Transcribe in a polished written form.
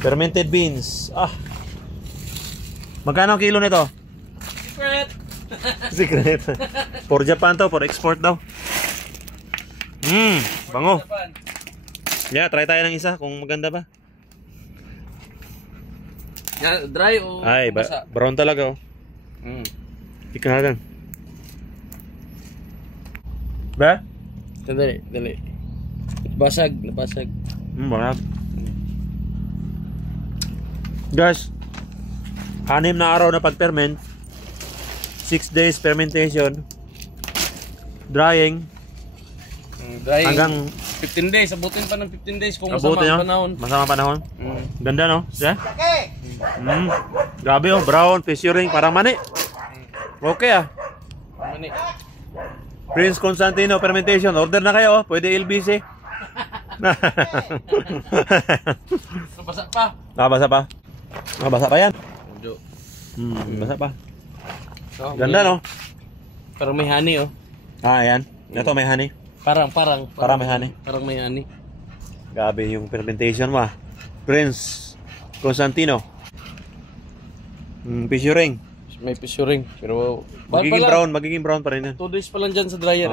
Fermented beans. Ah. Magkano ang kilo nito? Secret. Secret. For Japan to, for export daw. Bango. Yeah, try tayo ng isa kung maganda ba. Dry o Ay, brown talaga oh. Ikaw na lang. Ba? Dali. Basag. Bangat. Guys, 6 na araw na pag-ferment, 6 days fermentation, drying, hanggang 15 days. Abutin pa ng 15 days kung abutin masama ang panahon. Masama panahon. Ganda no? Yeah? Grabe oh, brown, fissuring, parang mani. Okay ah. Mani. Prince Constantino fermentation, order na kayo oh. Pwede LBC. Basa pa. Basa pa. Basa pa yan. Basa pa. Ganda no? Parang may honey oh. Ah, ayan. Ito may honey. Parang may honey. Parang may honey. Grabe yung fermentation mo. Prince Constantino. Fissuring. May fissuring pero magiging brown pa rin yan. 2 days pa lang dyan sa dryer.